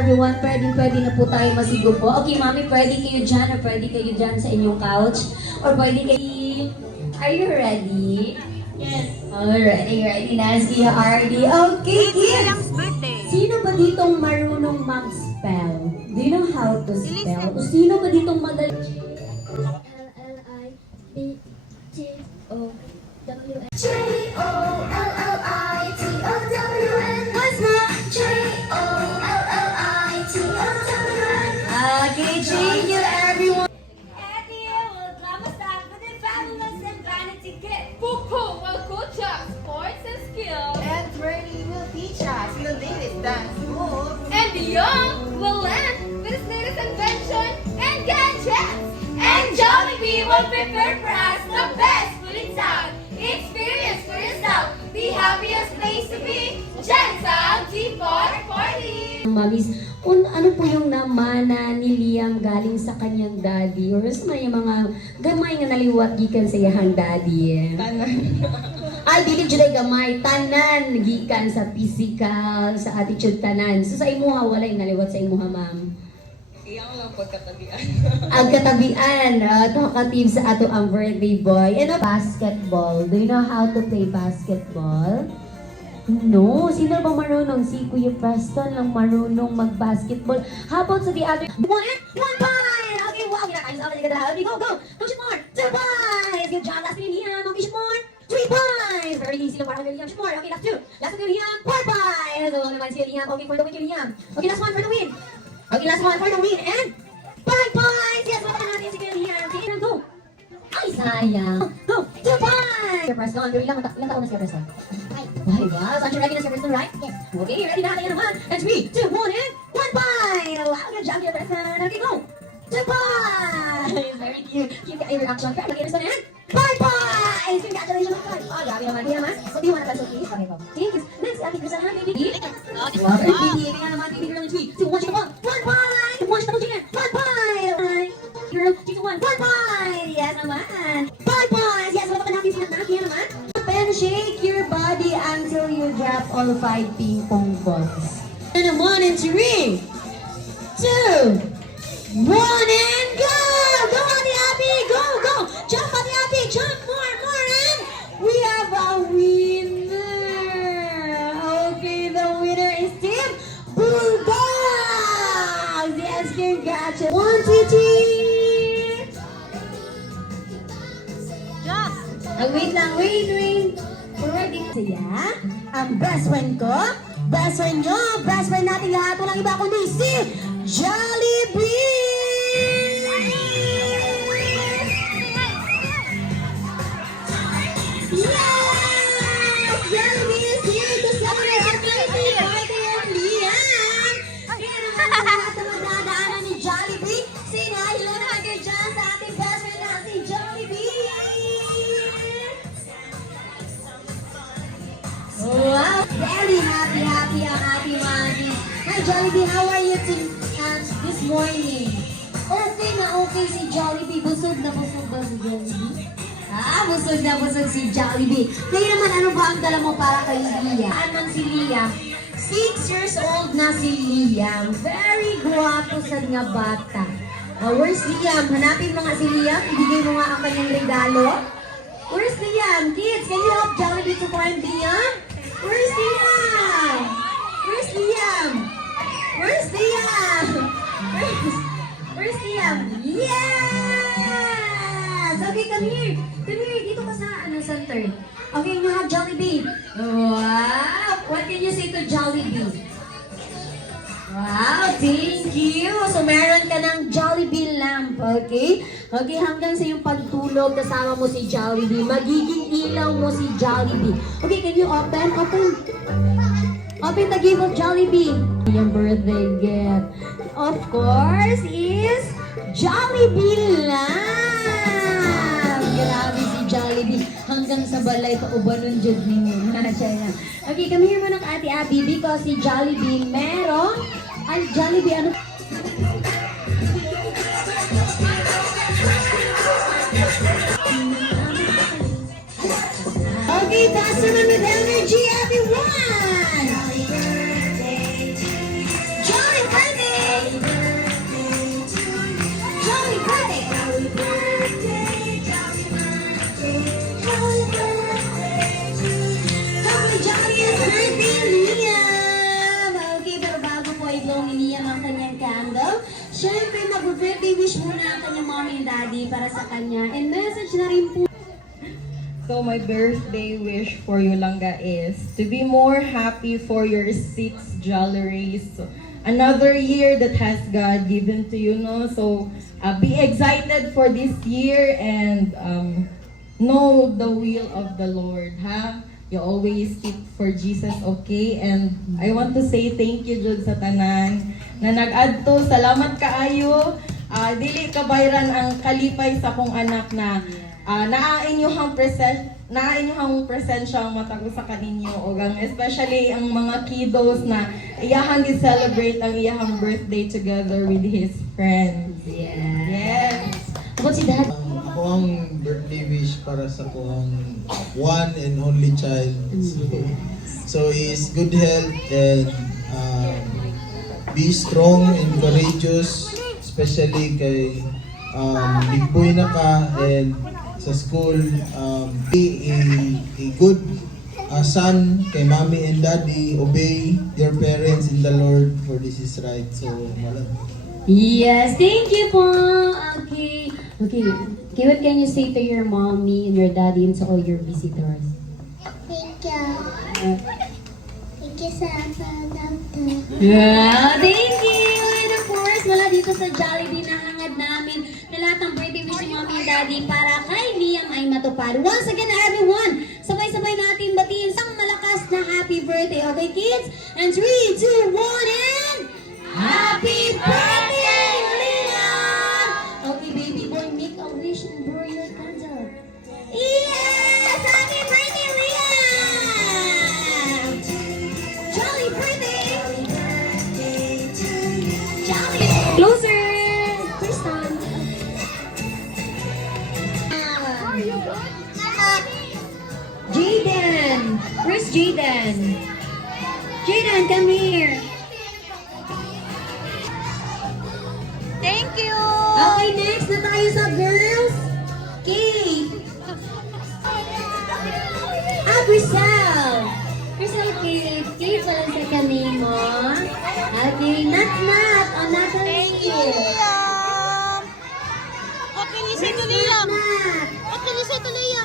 everyone. Pwede na po tayo masigo po. Okay, mami, pwede kayo dyan or pwede kayo dyan sa inyong couch. Or pwede kayo... Are you ready? Yes. Ready na si RD. Okay, kids! Sino ba ditong marunong mag-spell? Do you know how to spell? O sino ba ditong magaling? L-L-I-B-T-O-W-N J-O-L-L-I-T-O-W-N Once more J-O-L-L-I-T-O-W-N Okay, thank you everyone. At the old drama start with the fabulous and vanity kid Poo-poo will coach us sports and skills. And training will teach us the latest dance moves. And the young will learn with its latest invention and gadgets. And Jollibee will prepare for us the best food in town. Experience for yourself the happiest place to be. Jensen T4 Party. Mamis, ano po yung namana ni Liam galing sa kanyang daddy? Or sa mga gamay nga naliwat gikan sa iyang daddy? Tanan. Ay, dili jud ay gamay, tanan gikan sa physical, sa attitude tanan. So sa imuha walay naliwat sa imuha, ma'am. Iyang lang pagkatabian. Ang katabian, talkative sa ato ang birthday boy. And basketball. Do you know how to play basketball? No. Sino ba marunong? Si Kuya Preston lang marunong mag-basketball. How about sa the other? One point! Okay, wow. Kinakain sa akin. Okay, go, go. Go, shoot more. 2 points. Good job. Last one, Liam. Okay, shoot more. 3 points. Very easy lang para kay Liam. Shoot more. Okay, last 2. Last one, Liam. 4 points. So, naman si Liam. Okay, for the win kay Liam. Okay, last one for the win. Okay, last one for the win. And 5 points. Yes, wala natin si Kuya Liam. Sige na, go. Ay, sayang. Go. 2 points. Kuya Preston. Ilang taon na si Kuya Preston? Ay, wow. So, ready na si Preston, right? Yes. Okay, ready na. Kaya naman. And 3, 2, 1, and 1 point. Wow, good job, Kuya Preston. Okay, go. 2 points. Very cute. Cute ka reaction. Kaya Kuya Preston, and 5 points. Congratulations, my friend. Oh, grabe naman. Kaya naman. So, do you want to pass, okay? Okay, go. Thank you. Next, Ate Preston, baby. Wow, very pretty. Kaya naman, baby girl, 3, 2, 1, 1 point. 1 double chicken. 1 point. Girl, 3, 2, 1, 1 point. Yes, naman. 5 points. Yes, wala pa natin sinak na. Kaya naman. And shake your body until you drop all 5 ping pong balls. And 1 and 3, 2, 1 and go! Go, Ate Abby! Go, go! Jump, Ate Abby! Jump more, and we have a winner! Okay, the winner is Team Bulldogs! Yes, congratulations! 1, 2, 3! Wait lang, wait. Ready na siya. Ang best friend ko, best friend nyo, best friend natin lahat. Walang iba kundi si Jollibee! Yes! Jollibee is here to celebrate the 90th birthday of Liam! Kaya naman sa lahat na madadaanan ni Jollibee, sinahilo na kayo dyan sa ating best friend na si Jollibee! Wow! Very happy ang ating Maggie. Hi Jollibee, how are you this morning? Okay na okay si Jollibee. Busog na busog ba si Jollibee? Busog na busog si Jollibee. Kaya naman, ano ba ang dala mo para kay Liam? Anong si Liam? 6 years old na si Liam. Very guwapo sa nga bata. Where's Liam? Hanapin mo nga si Liam. Ibigay mo nga ang kanyang regalo. Where's Liam? Kids, can you help Jollibee to find Liam? Where's Liam? Where's Liam? Where's Liam? Where's Liam? Yes! Okay, come here. Come here. Dito ka sa center. Okay, you have Jollibee. Wow! What can you say to Jollibee? Wow, thank you. So, meron ka ng Jollibee lamp, okay? Okay, hanggang sa yung pagtulog, kasama mo si Jollibee. Magiging ilaw mo si Jollibee. Okay, can you open? Open the gift of Jollibee. Yung birthday gift, of course, is Jollibee lamp. Grabe si Jollibee. Hanggang sa balay pa ubanon dyan ninyo. Okay, come here mo ng Ate Abby because si Jollibee meron. Ay, Jollibee, ano? Okay, that's the one with energy, everyone! Jolly birthday! birthday! Happy birthday, happy birthday, happy birthday to you. Happy jolliest birthday, Liam! Okay, pero bago po i-blow ni Liam ang kanyang candle, syempre mag-birthday wish muna ang kanyang mommy and daddy para sa kanya. And message na rin po. So my birthday wish for Yolanga is to be more happy for your 6 jewelries. So, another year that has God given to you, no? So be excited for this year and know the will of the Lord, ha? You always keep for Jesus, okay? And I want to say thank you, Jud, sa tanan na nag-adto. Salamat kaayo. Dili kabayran ang kalipay sa kong anak na naainyohang presensya ang matag sa kaninyo o especially ang mga kiddos na iyahang gi-celebrate ang iyahang birthday together with his friends. Yes. Ako si Dad. Ako ang birthday wish para sa kong one and only child. So is good health and be strong and courageous, especially kay big boy na ka and sa school, be a good son kay mommy and daddy, obey their parents in the Lord for this is right. So, malam. Yes, thank you po. Okay. Okay, what can you say to your mommy and your daddy and to all your visitors? Thank you. Thank you sa doctor. Yeah, thank you! And of course, wala dito sa Jollibee na hangad namin na lahat ng birthday wish ni mommy and daddy para kay Liam ay matupad. Once again, everyone, sabay-sabay natin batiin isang malakas na happy birthday. Okay, kids? And 3, 2, 1, and... Happy birthday, Liam! Okay, baby boy, make a wish and blow your candle. Yes! Happy birthday, Liam! Jolly birthday! Jolly! Closer! First time. Jaden! Where's Jaden? Jaden, come here. Thank you! Okay, next na tayo sa girls. Kate. Grisel. Grisel, Kate. Kate, wala sa kami mo. Okay, Nat. O, Natalie. Thank you, Liam! What can you say to Liam? Nat. What can you say to Liam?